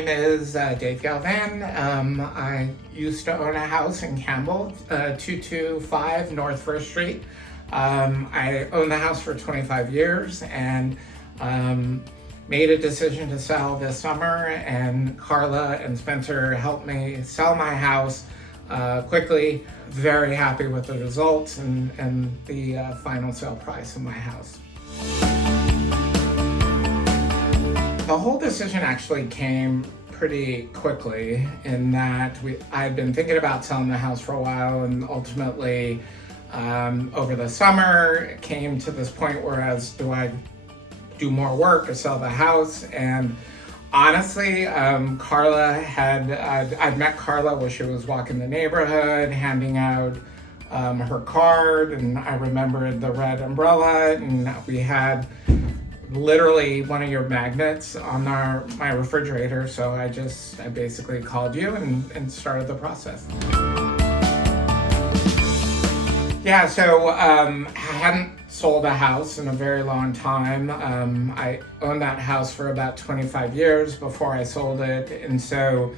name is Dave Galvan. I used to own a house in Campbell, 225 North First Street. I owned the house for 25 years and made a decision to sell this summer, and Carla and Spencer helped me sell my house quickly. Very happy with the results and the final sale price of my house. The whole decision actually came pretty quickly in that I'd been thinking about selling the house for a while, and ultimately over the summer it came to this point where do I do more work or sell the house? And honestly, I'd met Carla where she was walking the neighborhood handing out her card, and I remembered the red umbrella, and we had literally one of your magnets on my refrigerator, so I basically called you and started the process. Yeah, so I hadn't sold a house in a very long time. I owned that house for about 25 years before I sold it, and so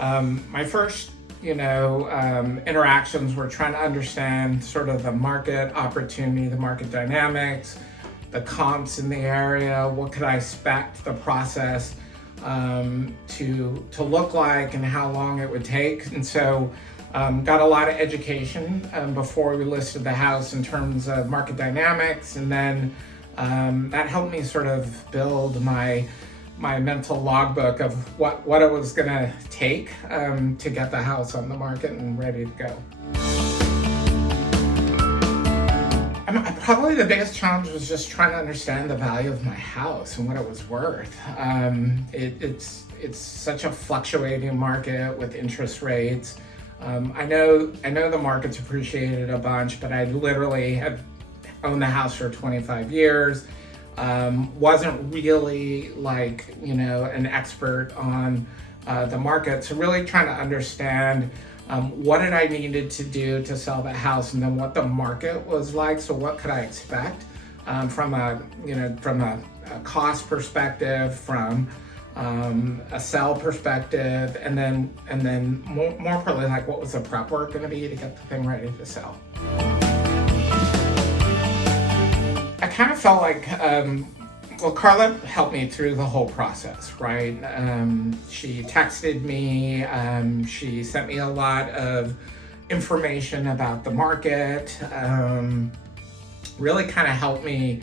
my first interactions were trying to understand sort of the market opportunity, the market dynamics, the comps in the area, what could I expect the process to look like and how long it would take. And so got a lot of education before we listed the house in terms of market dynamics, and then that helped me sort of build my mental logbook of what it was gonna take to get the house on the market and ready to go. Probably the biggest challenge was just trying to understand the value of my house and what it was worth. It's such a fluctuating market with interest rates. I know the market's appreciated a bunch, but I literally have owned the house for 25 years. Wasn't really an expert on the market. So really trying to understand what did I needed to do to sell the house, and then what the market was like. So what could I expect from a cost perspective, from a sell perspective, and then more importantly, like what was the prep work going to be to get the thing ready to sell. I kind of felt like Carla helped me through the whole process, right? She texted me, she sent me a lot of information about the market, really kind of helped me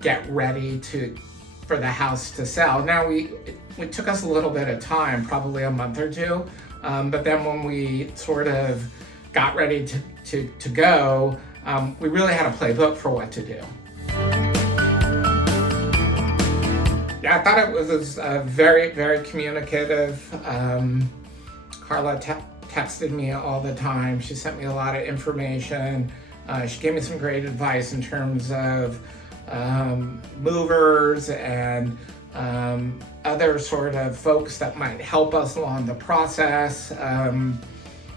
get ready for the house to sell. Now it took us a little bit of time, probably a month or two, but then when we sort of got ready to go, we really had a playbook for what to do. Yeah, I thought it was very, very communicative. Carla texted me all the time. She sent me a lot of information. She gave me some great advice in terms of movers and other sort of folks that might help us along the process.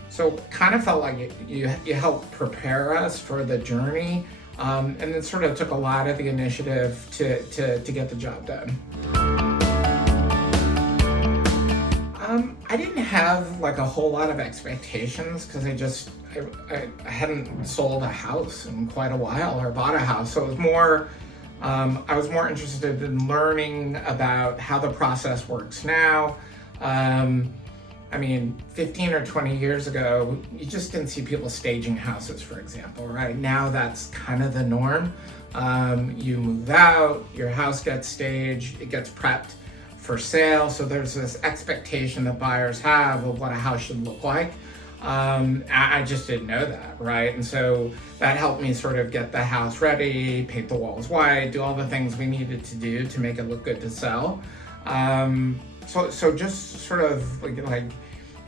So kind of felt like you helped prepare us for the journey. And then sort of took a lot of the initiative to get the job done. I didn't have like a whole lot of expectations because I hadn't sold a house in quite a while or bought a house. So it was more, I was more interested in learning about how the process works now. 15 or 20 years ago, you just didn't see people staging houses, for example, right? Now that's kind of the norm. You move out, your house gets staged, it gets prepped for sale. So there's this expectation that buyers have of what a house should look like. I just didn't know that, right? And so that helped me sort of get the house ready, paint the walls white, do all the things we needed to do to make it look good to sell. So just sort of like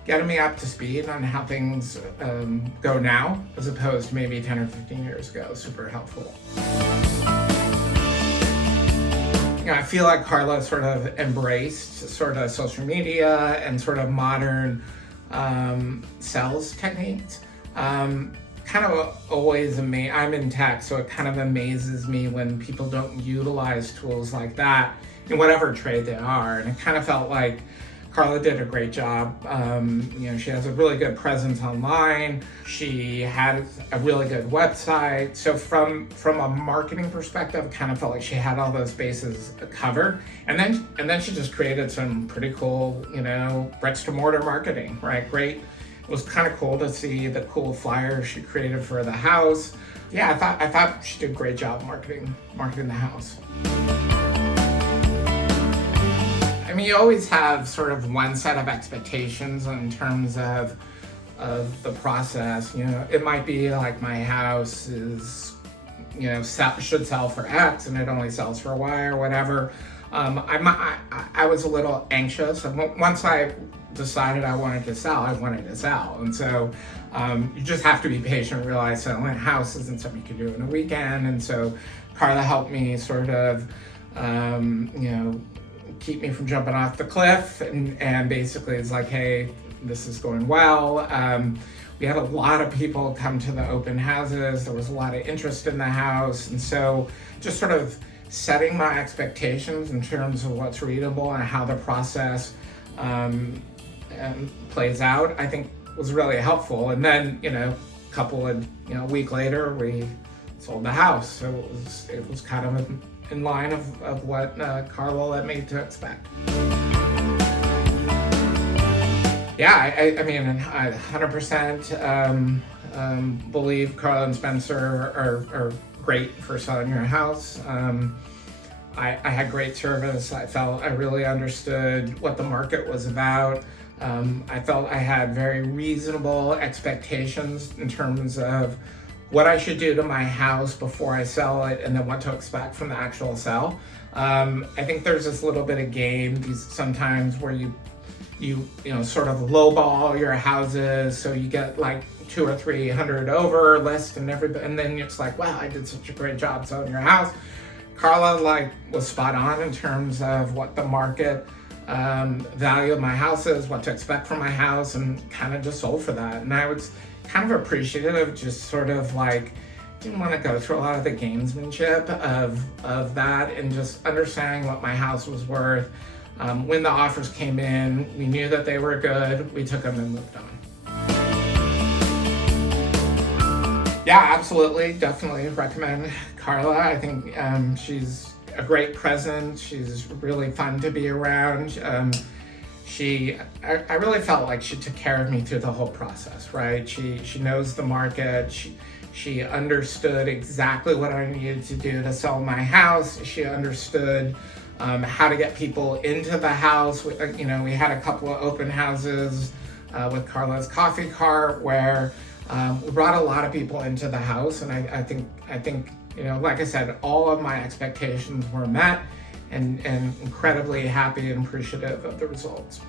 getting me up to speed on how things go now, as opposed to maybe 10 or 15 years ago, super helpful. I feel like Carla sort of embraced sort of social media and sort of modern sales techniques. Kind of always amazing. I'm in tech, so it kind of amazes me when people don't utilize tools like that in whatever trade they are. And it kind of felt like Carla did a great job. She has a really good presence online. She had a really good website. So from a marketing perspective, I kind of felt like she had all those bases covered. And then she just created some pretty cool, bricks to mortar marketing, right? Great. It was kind of cool to see the cool flyer she created for the house. Yeah, I thought she did a great job marketing the house. I mean, you always have sort of one set of expectations in terms of the process. It might be like my house is, should sell for X and it only sells for Y or whatever. I was a little anxious, and once I decided I wanted to sell, and so you just have to be patient. Realize selling a house isn't something you can do in a weekend, and so Carla helped me sort of, keep me from jumping off the cliff, and basically it's like, hey, this is going well. We had a lot of people come to the open houses. There was a lot of interest in the house, and so just sort of setting my expectations in terms of what's readable and how the process plays out, I think was really helpful. And then, a week later, we sold the house. So it was kind of in line of what Carla led me to expect. Yeah, I mean, I 100% believe Carla and Spencer are great for selling your house. I had great service. I felt I really understood what the market was about. I felt I had very reasonable expectations in terms of what I should do to my house before I sell it, and then what to expect from the actual sell. I think there's this little bit of game sometimes where you sort of lowball your houses, so you get like 200 or 300 over list and then it's like, wow, I did such a great job selling your house. Carla was spot on in terms of what the market value of my house is, what to expect from my house, and kind of just sold for that. And I was kind of appreciative of just sort of didn't want to go through a lot of the gamesmanship of that, and just understanding what my house was worth. When the offers came in, we knew that they were good. We took them and moved on. Yeah, absolutely. Definitely recommend Carla. I think she's a great presence. She's really fun to be around. I really felt like she took care of me through the whole process, right? She knows the market. She understood exactly what I needed to do to sell my house. She understood how to get people into the house. We had a couple of open houses with Carla's coffee cart where we brought a lot of people into the house, and I think like I said, all of my expectations were met, and incredibly happy and appreciative of the results.